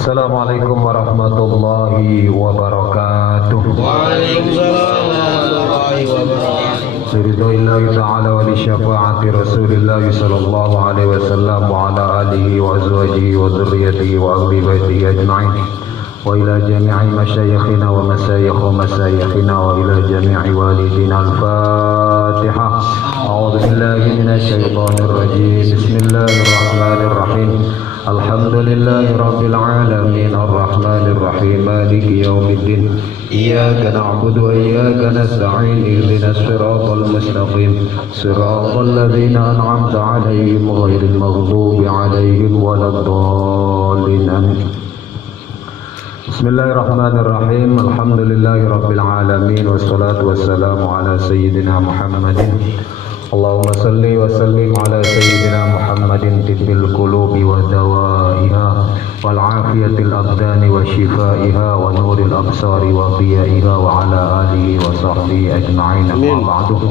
Assalamualaikum warahmatullahi wabarakatuh. Waalaikumsalam warahmatullahi wabarakatuh. Biridhanillahi ta'ala wa li syafaati Rasulillah sallallahu alaihi wasallam wa ala alihi wa azwajihi wa dzurriyyatihi wa ahli baitihi ajma'in. Wa ila jami'i masyayikhina wa masyayikhina wa ila jami'i walidina al-Fatihah. A'udzu billahi minasy syaithanir rajim. Bismillahirrahmanirrahim. Alhamdulillahi rabbil alamin arrahmanir rahim maliki yaumiddin iyyaka na'budu wa iyyaka nasta'in ihdinas siratal mustaqim siratal ladzina an'amta 'alaihim ghairil maghdubi 'alaihim waladdallin amin. Bismillahirrahmanirrahim. Alhamdulillahi rabbil alamin wassalatu wassalamu ala sayyidina Muhammadin. Allahumma salli wa sallim ala sayyidina Muhammadin tibbil qulubi wa dawaiha wal afiyatil abdani wa shifaiha wa nuril absari wa diyaiha wa ala alihi wa sahbihi ajma'in amma ba'du.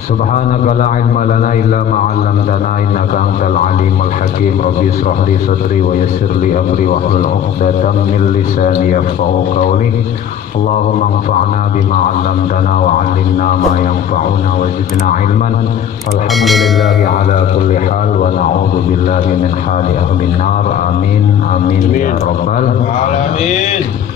Subhanaka la ilma lana illa ma 'allamtana innaka antal alimul hakim. Rabbi ishrah li sadri wa yassir li amri wa hlul 'uqdatam min lisani yafqahu qawli. Allahumma anfa'na bima 'allamtana wa 'allimna ma yanfa'una wa zidna 'ilman. Alhamdulillahi ala kulli hal wa na'udzu billahi min hali ahlin nar. Amin amin ya rabbal Alamin.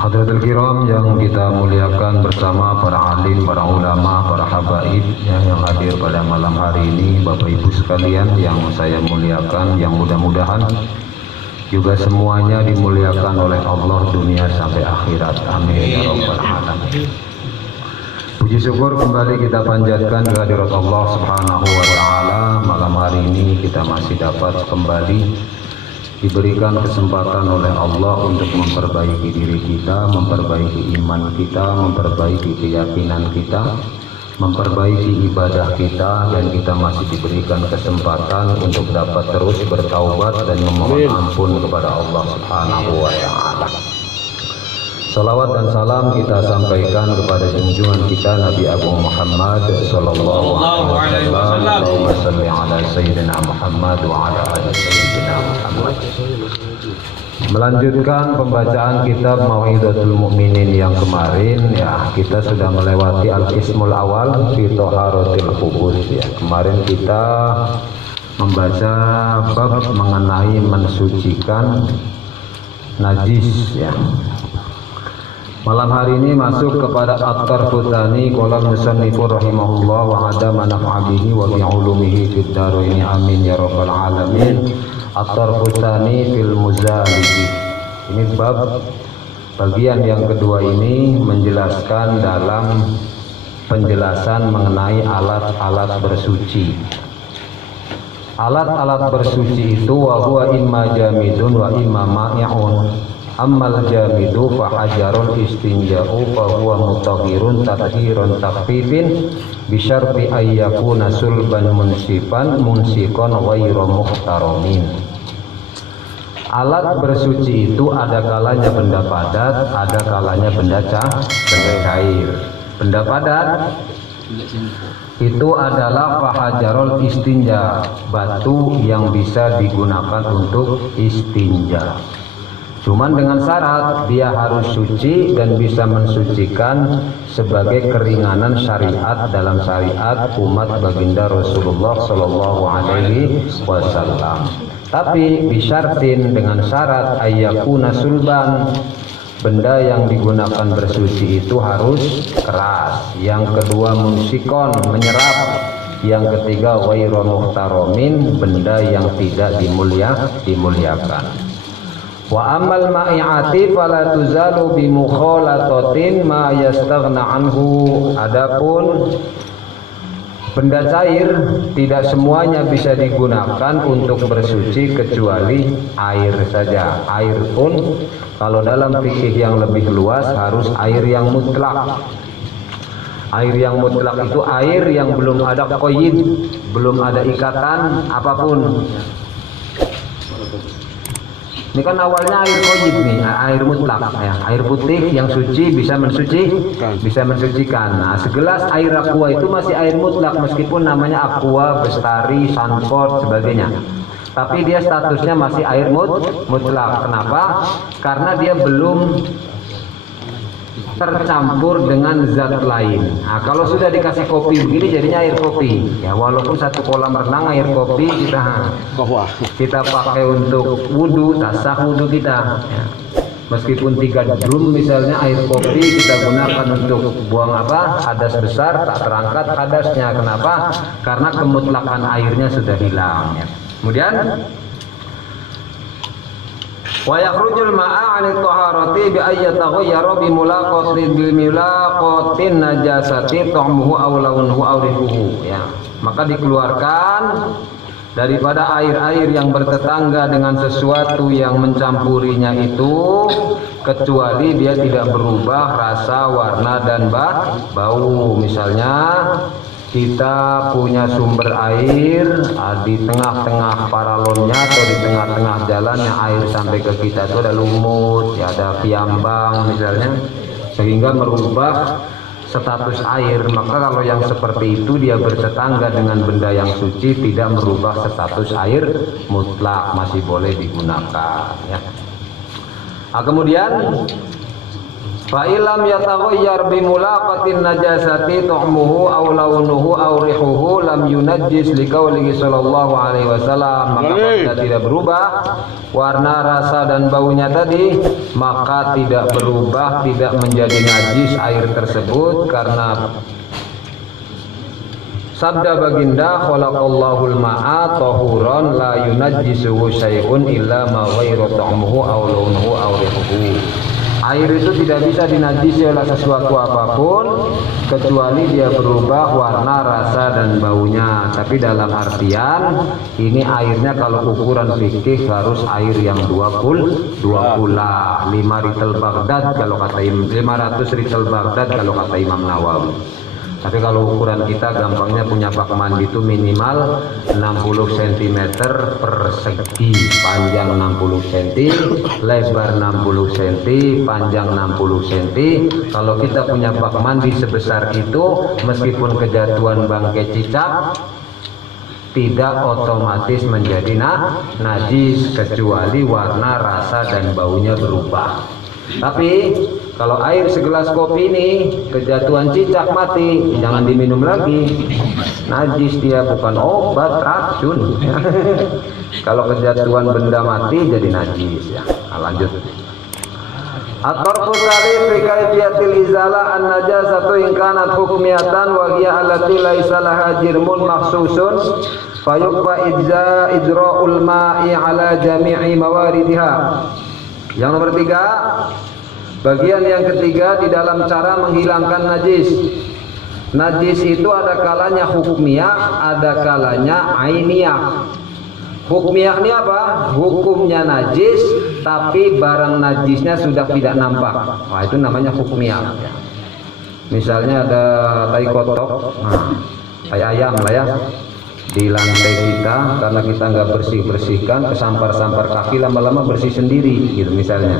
Hadratul kiram yang kita muliakan bersama para alim, para ulama, para habaib yang hadir pada malam hari ini, Bapak Ibu sekalian yang saya muliakan, yang mudah-mudahan juga semuanya dimuliakan oleh Allah dunia sampai akhirat. Amin ya rabbal alamin. Puji syukur kembali kita panjatkan kehadirat Allah Subhanahu wa taala. Malam hari ini kita masih dapat kembali diberikan kesempatan oleh Allah untuk memperbaiki diri kita, memperbaiki iman kita, memperbaiki keyakinan kita, memperbaiki ibadah kita, dan kita masih diberikan kesempatan untuk dapat terus bertaubat dan memohon ampun kepada Allah Subhanahu wa taala. Salawat dan salam kita sampaikan kepada junjungan kita Nabi Agung Muhammad sallallahu alaihi wasallam. Allahumma shalli ala sayyidina Muhammad wa ala ali sayyidina Muhammad. Melanjutkan pembacaan kitab Mau'izatul Mukminin yang kemarin, ya, kita sudah melewati al-qismul awal fi thaharatil khubus, ya. Kemarin kita membaca bab mengenai mensucikan najis, ya. Malam hari ini masuk kepada at-tarfu tsani qala musannifur rahimahullah wa adama naf'abihi wa bi'ulumihi fid daraini amin ya rabbal alamin. At-tarfu tsani fil muzaliji. Ini bab bagian yang kedua ini menjelaskan dalam penjelasan mengenai alat-alat bersuci. Alat-alat bersuci itu wa huwa imma jamidun wa imma ma'i'un. Ammal jamidu fa hajarul istinja'u fa huwa mutahhirun tathirun takfifin bi syarti ayyakuna sulban munsiqan ghairu muhtaramin. Alat bersuci itu ada kalanya benda padat, ada kalanya benda cair. Benda padat itu adalah fahajarul istinja, batu yang bisa digunakan untuk istinja. Cuman dengan syarat dia harus suci dan bisa mensucikan sebagai keringanan syariat dalam syariat umat baginda Rasulullah Shallallahu Alaihi Wasallam. Tapi bisyartin dengan syarat ayyakuna sulban, benda yang digunakan bersuci itu harus keras. Yang kedua munsikon, menyerap. Yang ketiga ghairu muhtaramin, benda yang tidak dimuliakan. Wa amal ma'i'ati fala tuzalu bi mukhalatatin ma yastaghna anhu. Adapun benda cair tidak semuanya bisa digunakan untuk bersuci kecuali air saja. Air pun kalau dalam fikih yang lebih luas harus air yang mutlak. Air yang mutlak itu air yang belum ada qaid, belum ada ikatan apapun. Ini kan awalnya air qaid nih, air mutlak, ya. Air putih yang suci bisa mensucikan. Nah, segelas air aqua itu masih air mutlak meskipun namanya aqua, bestari, sanford, sebagainya. tapi dia statusnya masih air mutlak. Kenapa? Karena dia belum tercampur dengan zat lain. Nah, kalau sudah dikasih kopi begini jadinya air kopi. Ya walaupun satu kolam renang air kopi kita pakai untuk wudhu, tasah wudhu kita. Ya. Meskipun 3 drum misalnya air kopi kita gunakan untuk buang hadas besar, tak terangkat hadasnya. Kenapa? Karena kemutlakan airnya sudah hilang. Ya. Kemudian wa yakhrujul ma'a 'anil taharati bi ayyataghayyara bi mulaqatin najasati ta'muhu aw launuhu aw rihuhu, ya. Maka dikeluarkan daripada air-air yang bertetangga dengan sesuatu yang mencampurinya itu, kecuali dia tidak berubah rasa, warna dan bau. Misalnya kita punya sumber air di tengah-tengah paralonnya atau di tengah-tengah jalan yang air sampai ke kita itu ada lumut, ya, ada piambang misalnya, sehingga merubah status air. Maka kalau yang seperti itu dia bertetangga dengan benda yang suci, tidak merubah status air mutlak, masih boleh digunakan, ya. Nah, kemudian fa'ilam yataghayyar bimulaqatin najasati tu'muhu aw launuhu aw rihuhu lam yunajjis liqaulihi sallallahu alaihi wasallam. Maka apabila tidak berubah warna, rasa dan baunya tadi, maka tidak berubah, tidak menjadi najis air tersebut, karena sabda baginda khalaqallahul ma'a tahuran la yunajjisuhu syai'un illa ma ghairu ta'muhu aw launuhu aw rihuhu. Air itu tidak bisa dinajisi oleh sesuatu apapun kecuali dia berubah warna, rasa dan baunya. Tapi dalam artian ini airnya kalau ukuran fikih harus air yang 20 kula, 5 ritel Baghdad kalau kata 500 ritel Baghdad kalau kata Imam Nawawi. Tapi kalau ukuran kita gampangnya punya bak mandi itu minimal 60 cm persegi, panjang 60 cm, lebar 60 cm, panjang 60 cm. Kalau kita punya bak mandi sebesar itu, meskipun kejatuhan bangkai cicak tidak otomatis menjadi najis, kecuali warna, rasa dan baunya berubah. Tapi kalau air segelas kopi ini kejatuhan cicak mati, jangan diminum lagi. Najis dia, bukan obat, racun. Kalau kejatuhan benda mati jadi najis, ya. Nah, lanjut. At-tarku salih fi kaifiyatil izala an-najasatu in kanat hukmiyatan wa hiya allati laisa laha jirmun makhsusun fayuqfa idra'ul ma'i ala jami'i mawaridiha. Yang nomor 3, bagian yang ketiga di dalam cara menghilangkan najis. Najis itu ada kalanya hukmiyah, ada kalanya ainiyah. Hukmiyah ini apa? Hukumnya najis, tapi barang najisnya sudah tidak nampak. Wah, itu namanya hukmiyah. Misalnya ada tai kotok, tai ayam lah ya, di lantai kita, karena kita nggak bersihkan, kesampar-sampar kaki, lama-lama bersih sendiri gitu misalnya.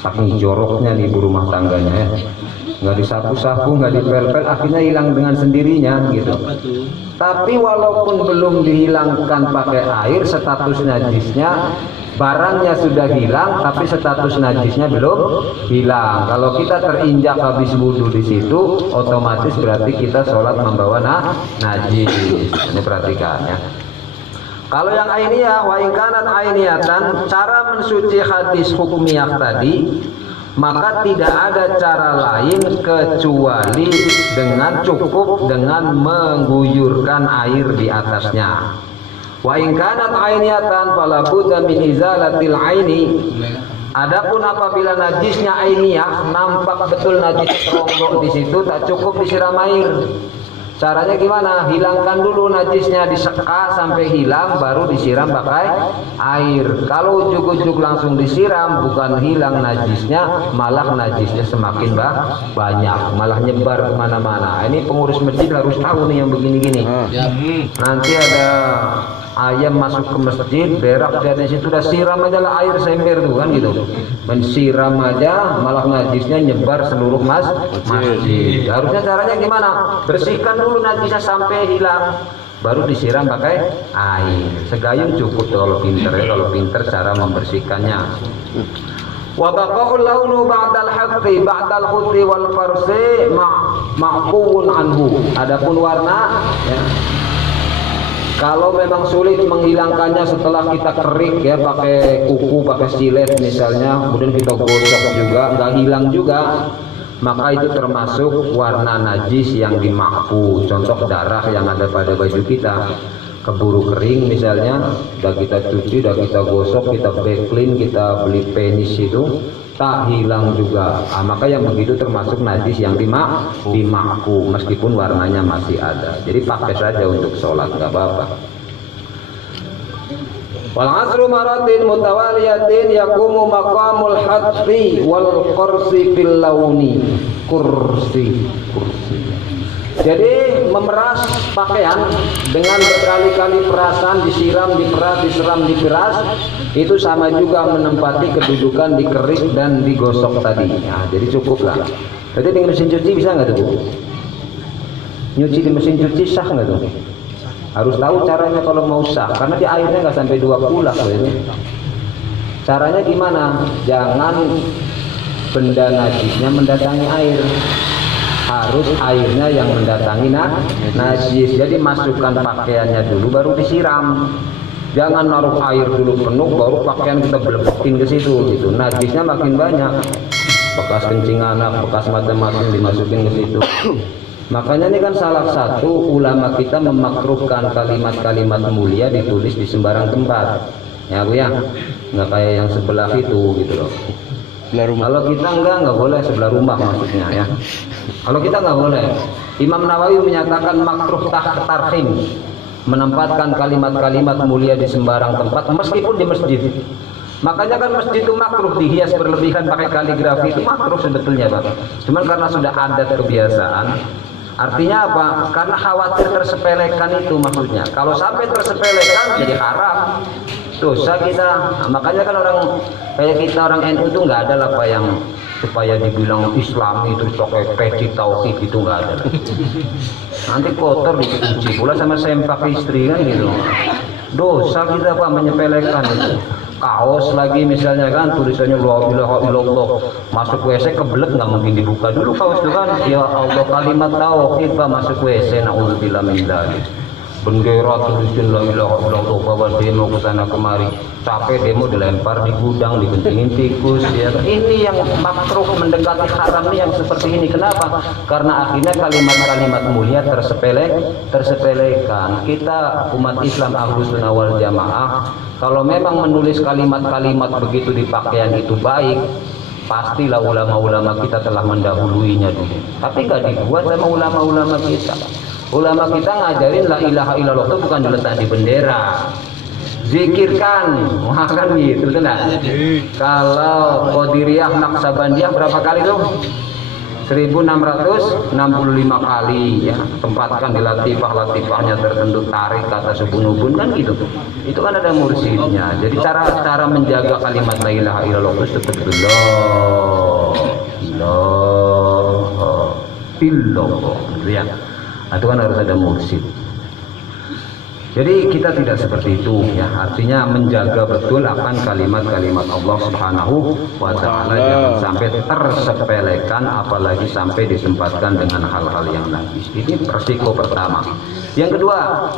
Saking joroknya nih ibu rumah tangganya, ya, nggak disapu-sapu, nggak dipel-pel, akhirnya hilang dengan sendirinya gitu. Tapi walaupun belum dihilangkan pakai air, status najisnya, barangnya sudah hilang, tapi status najisnya belum hilang. Kalau kita terinjak habis wudhu di situ, otomatis berarti kita sholat membawa najis. Ini perhatikan, ya. Kalau yang ainiyah, wa in kanat ainiyatan, cara mensuci hadis hukumiyah tadi, maka tidak ada cara lain kecuali dengan cukup dengan mengguyurkan air di atasnya. Wa in kanat ainiyatan fala budda min izalatil aini. Adapun apabila najisnya ainiyah, nampak betul najis ronggok di situ, tak cukup disiram air. Caranya gimana? Hilangkan dulu najisnya, diseka sampai hilang, baru disiram pakai air. Kalau ujuk-ujuk langsung disiram, bukan hilang najisnya, malah najisnya semakin banyak, malah nyebar kemana-mana. Ini pengurus masjid harus tahu nih yang begini-gini. Nanti ada ayam masuk ke masjid, berak dari situ, udah siram aja lah air sember tuh kan gitu. Mensiram aja, malah najisnya nyebar seluruh masjid. Harusnya caranya gimana? Bersihkan dulu najisnya sampai hilang, baru disiram pakai air. Segayung cukup tuh kalau pinter ya, kalau pinter cara membersihkannya. Wa baqa'ul launu ba'dal haqqi ba'dal khuti wal farsi ma'quun anhu. Adapun warna ya, kalau memang sulit menghilangkannya setelah kita kerik ya pakai kuku, pakai silet misalnya, kemudian kita gosok juga nggak hilang juga, maka itu termasuk warna najis yang dimakfu. Contoh darah yang ada pada baju kita keburu kering misalnya, udah kita cuci, udah kita gosok, kita backlin, kita beli penis itu tak hilang juga. Maka yang begitu termasuk najis yang dimakfu meskipun warnanya masih ada. Jadi pakai saja untuk sholat, nggak apa-apa. Wal asru maratin mutawaliyatin yakumu maqamul hatti wal kursi fil launi. Kursi. Jadi memeras pakaian dengan berkali-kali perasan, disiram, diperas, diseram, diperas, itu sama juga menempati kedudukan dikerik dan digosok tadi. Nah, jadi cukuplah. Jadi dengan mesin cuci bisa nggak tuh? Nyuci di mesin cuci sah nggak tuh? Harus tahu caranya kalau mau sah, karena di airnya nggak sampai 2 kulak. Caranya gimana? Jangan benda najisnya mendatangi air. Harus airnya yang mendatangi najis. Jadi masukkan pakaiannya dulu baru disiram. Jangan naruh air dulu penuh baru pakaian kita belepokin ke situ gitu. Najisnya makin banyak. Bekas kencing anak, bekas macam-macam dimasukin ke situ. Makanya ini kan salah satu ulama kita memakruhkan kalimat-kalimat mulia ditulis di sembarang tempat. Ya Bu ya. Nggak kayak yang sebelah itu gitu loh. Kalau kita enggak boleh sebelah rumah maksudnya ya. Kalau kita nggak boleh. Imam Nawawi menyatakan makruh tarhim, menempatkan kalimat-kalimat mulia di sembarang tempat meskipun di masjid. Makanya kan masjid itu makruh dihias berlebihan pakai kaligrafi, itu makruh sebetulnya Pak. Cuman karena sudah ada kebiasaan. Artinya apa? Karena khawatir tersepelekan itu maksudnya. Kalau sampai tersepelekan jadi haram, dosa kita. Nah, makanya kan orang kayak kita orang NU itu nggak ada lah Pak yang supaya dibilang Islam itu pakai peci tauhid itu nggak ada. Nanti kotor dicuci pula sama sempak istri kan gitu. Dosa kita Pak menyepelekan itu. Kaos lagi misalnya kan tulisannya la ilaha illallah, masuk WC kebelet nggak mungkin dibuka dulu kaos itu kan. Ya Allah kalimat tauhid Pak masuk WC, naudzubillah min dzalik. Bendera tulisin la ilaha illallah, bawa demo ke sana kemari, capek demo dilempar di gudang, dikencingin tikus ya. Ini yang makruh mendekati haram yang seperti ini. Kenapa? Karena akhirnya kalimat-kalimat mulia tersepelekan. Kita umat Islam Ahlus Sunnah wal Jamaah, kalau memang menulis kalimat-kalimat begitu di pakaian itu baik, pastilah ulama-ulama kita telah mendahuluinya dulu. Tapi nggak dibuat sama ulama-ulama kita. Ulama kita ngajarin la ilaha illallah itu bukan diletak di bendera. Zikirkan, wah kan gitu kan. Kalau Qadiriyah Naqsabandiyah berapa kali tuh? 1665 kali ya. Tempatkan di latifah-latifahnya tertentu, tarik kata subun-ubun kan gitu tuh. Itu kan ada mursyidnya. Jadi cara menjaga kalimat la ilaha illallah itu seperti illallah gitu ya. Itu kan harus ada mursyid. Jadi kita tidak seperti itu ya. Artinya menjaga betul akan kalimat-kalimat Allah Subhanahu wa taala, jangan sampai tersepelekan apalagi sampai ditempatkan dengan hal-hal yang najis. Ini resiko pertama. Yang kedua,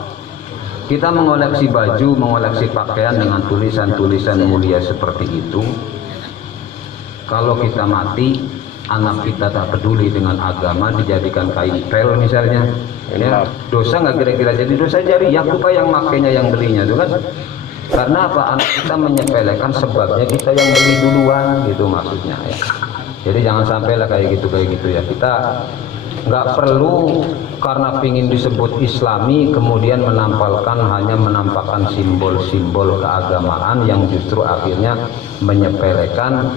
kita mengoleksi baju, mengoleksi pakaian dengan tulisan-tulisan mulia seperti itu. Kalau kita mati, anak kita tak peduli dengan agama, dijadikan kain pel misalnya, ya, dosa nggak kira-kira jadi dosa jariah Pak yang makainya yang belinya itu kan? Karena apa? Anak kita menyepelekan sebabnya kita yang beli duluan gitu maksudnya ya. Jadi jangan sampailah kayak gitu ya. Kita nggak perlu karena ingin disebut Islami kemudian hanya menampakkan simbol-simbol keagamaan yang justru akhirnya menyepelekan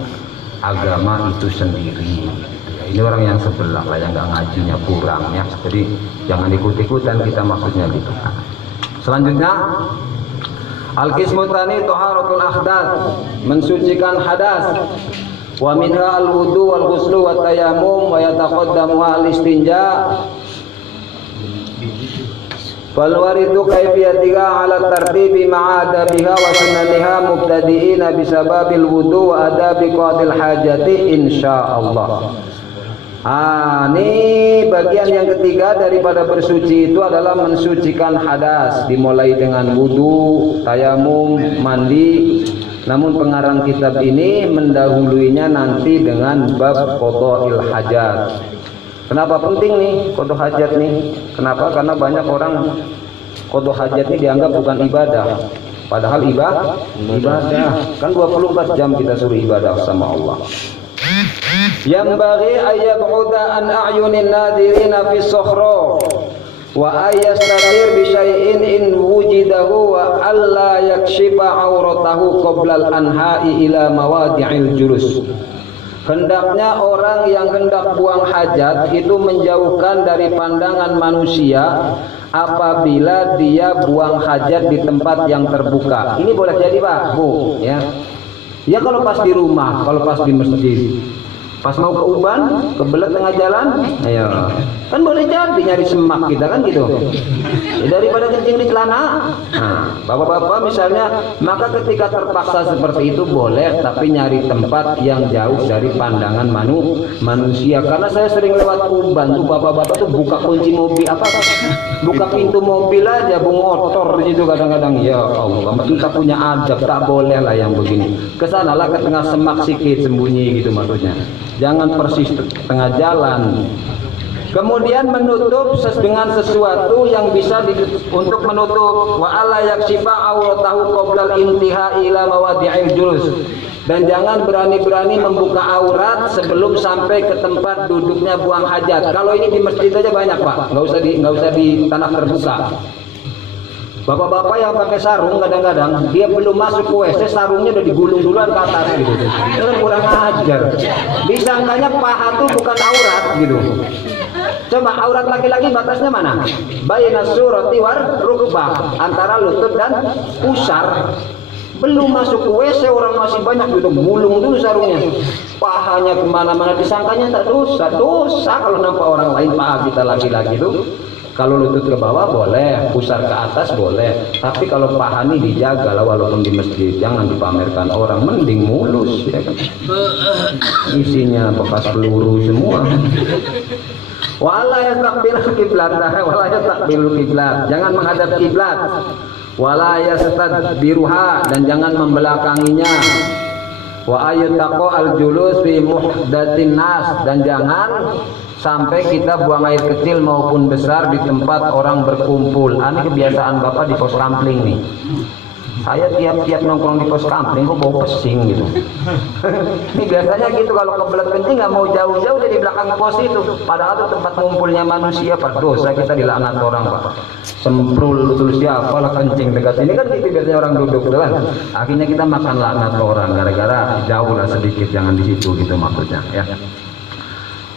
agama itu sendiri. Ini orang yang sebelah lah yang nggak ngajinya kurang ya. Jadi jangan ikut-ikutan kita maksudnya gitu. Selanjutnya al-qismu tsani taharatul ahdath, mensucikan hadas. Wa minha al-wudu wal ghuslu wat tayammum wa yataqaddamu al-istinja. Fal waridu kaifiyatiha ala tartibi ma'adabiha wa sunaniha mubtadi'ina bisababil wudu wa adabi qadil hajati insyaallah. Ini bagian yang ketiga daripada bersuci itu adalah mensucikan hadas, dimulai dengan wudu, tayamum, mandi. Namun pengarang kitab ini mendahuluinya nanti dengan bab qada'il hajat. Kenapa penting nih qada hajat nih? Kenapa? Karena banyak orang qada hajat ini dianggap bukan ibadah. Padahal ibadah. Kan 24 jam kita suruh ibadah sama Allah. Yang bagi ayyab'uda an a'yunin nadirina fi sokhro wa ayyastatir bi syai'in in wujidahu wa alla yakshifa auratahu qoblal anha'i ila mawadi'il julus. Hendaknya orang yang hendak buang hajat itu menjauhkan dari pandangan manusia apabila dia buang hajat di tempat yang terbuka. Ini boleh jadi Pak, Bu, ya. Ya kalau pas di rumah, kalau pas di masjid. Pas mau ke uban, kebelet tengah jalan, ayo. Kan boleh jadi nyari semak kita kan gitu. Ya, daripada kencing di celana. Nah, bapak-bapak misalnya, maka ketika terpaksa seperti itu boleh, tapi nyari tempat yang jauh dari pandangan manusia. Karena saya sering lewat uban tuh bapak-bapak tuh buka kunci mobil buka pintu mobil aja, motor di situ kadang-kadang. Ya Allah, kita punya adab, tak boleh lah yang begini. Kesanalah ke tengah semak sikit sembunyi gitu maksudnya. Jangan persis tengah jalan. Kemudian menutup dengan sesuatu yang bisa untuk menutup wa alla yakshifa auratahu qoblal intiha ila mawadi'il julus. Dan jangan berani-berani membuka aurat sebelum sampai ke tempat duduknya buang hajat. Kalau ini di masjid aja banyak Pak, nggak usah di tanah terbuka. Bapak-bapak yang pakai sarung kadang-kadang dia belum masuk ke WC, sarungnya udah digulung duluan ke atas gitu. Itu kan kurang ajar. Disangkanya paha tuh bukan aurat gitu. Coba aurat laki-laki batasnya mana? Baina surati war rukbah, antara lutut dan pusar. Belum masuk ke WC orang masih banyak gitu, gulung dulu sarungnya. Pahanya kemana-mana, disangkanya tak dosa kalau nampak orang lain paha kita laki-laki itu. Kalau lutut ke bawah boleh, pusar ke atas boleh, tapi kalau paha ini dijaga lah walaupun di masjid, jangan dipamerkan orang, mending mulus ya kan? Isinya bekas peluru semua. Wala yastaqbilul kiblat, wala yastaqbilul kiblat, jangan menghadap kiblat. Wala yastadbiruha, dan jangan membelakanginya. Wa ayataqo al-julus fi muhdatin nas, dan jangan sampai kita buang air kecil maupun besar di tempat orang berkumpul. Ini kebiasaan Bapak di pos kampling nih. Saya tiap-tiap nongkrong di pos kampling kok bau pesing gitu. Ini biasanya gitu, kalau kebelet kencing nggak mau jauh-jauh dari belakang pos itu. Padahal itu tempat ngumpulnya manusia, Pak. Dosa kita dilaknat orang, Pak. Semprul tulis siapa lah kencing dekat sini kan gitu biasanya orang duduk kan. Akhirnya kita makan laknat orang gara-gara jauh lah sedikit, jangan di situ gitu maksudnya ya.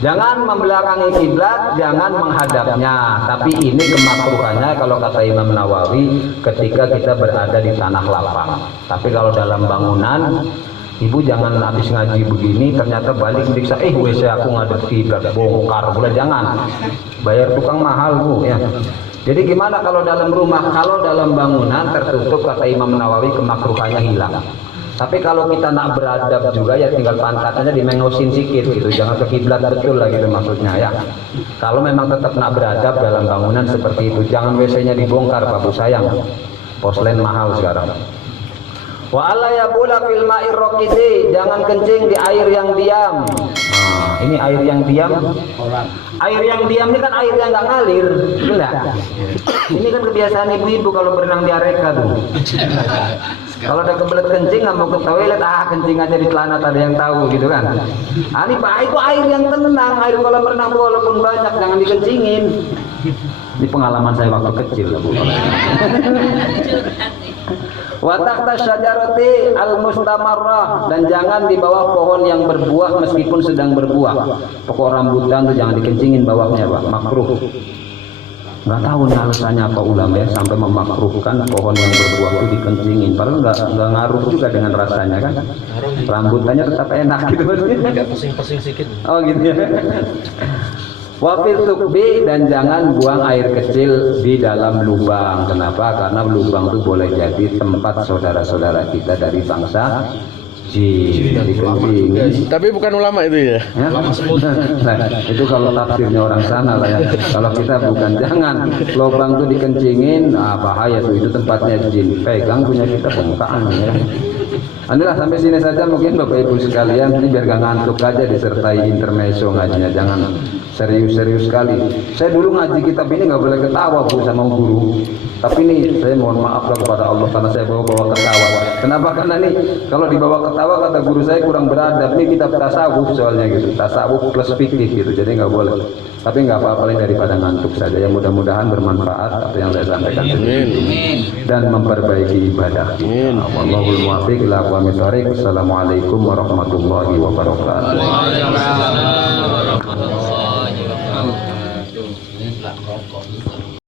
Jangan membelakangi kiblat, jangan menghadapnya. Tapi ini kemakruhannya kalau kata Imam Nawawi ketika kita berada di tanah lapang. Tapi kalau dalam bangunan, ibu jangan habis ngaji begini ternyata balik meriksa, WC aku ngadep kiblat, bongkar pula, jangan. Bayar tukang mahal Bu ya. Jadi gimana kalau dalam rumah? Kalau dalam bangunan tertutup, kata Imam Nawawi kemakruhannya hilang. Tapi kalau kita nak beradab juga ya tinggal pantatnya dimengosin sikit gitu, jangan ke kiblat betul lah gitu maksudnya ya. Kalau memang tetap nak beradab dalam bangunan seperti itu, jangan WC-nya dibongkar Pak Bu, sayang. Poslen mahal sekarang. Wa alla yabula fil ma'ir raqidi, jangan kencing di air yang diam. Nah, ini air yang diam. Air yang diam ini kan air yang nggak ngalir, enggak? Ini kan kebiasaan ibu-ibu kalau berenang di areka tuh. Kalau ada kebelet kencing nggak mau ke toilet, kencing aja di celana, ada yang tahu gitu kan. Ini Pak, itu air yang tenang, air kolam renang walaupun banyak jangan dikencingin. Ini pengalaman saya waktu kecil Bu. Wa tahta syajarati al-mustamarrah, dan jangan di bawah pohon yang berbuah meskipun sedang berbuah. Pokok rambutan tuh jangan dikencingin bawahnya Pak, makruh. Nggak tahu nih alasannya apa ulama ya sampai memakruhkan pohon yang berbuah itu dikencingin. Padahal nggak ngaruh juga dengan rasanya kan. Rambutannya tetap enak gitu maksudnya. Agak pesing-pesing sedikit. Oh gitu ya. Wafil tukbi, dan jangan buang air kecil di dalam lubang. Kenapa? Karena lubang itu boleh jadi tempat saudara-saudara kita dari bangsa jin. Jadi kencing. Tapi bukan ulama itu ya. Ya? Nah, itu kalau tafsirnya orang sana lah ya. Kalau kita bukan, jangan lubang tuh dikencingin, bahaya tuh, itu tempatnya jin. Pegang punya kita bengkaan ya. Inilah sampai sini saja mungkin Bapak Ibu sekalian, ini biar gak ngantuk aja disertai intermezzo ngajinya, jangan serius-serius sekali. Saya dulu ngaji kitab ini nggak boleh ketawa Bu sama guru, tapi nih saya mohon maaf lah kepada Allah karena saya bawa ketawa. Kenapa? Karena nih kalau dibawa ketawa kata guru saya kurang beradab. Ini kitab tasawuf soalnya gitu, tasawuf plus fikih gitu, jadi nggak boleh. Tapi nggak apa-apa daripada ngantuk saja. Ya mudah-mudahan bermanfaat apa yang saya sampaikan ini dan memperbaiki ibadah kita. Wallahul muwaffiq ila aqwamit thoriq. Assalamualaikum warahmatullahi wabarakatuh. Waalaikumsalam warahmatullahi wabarakatuh.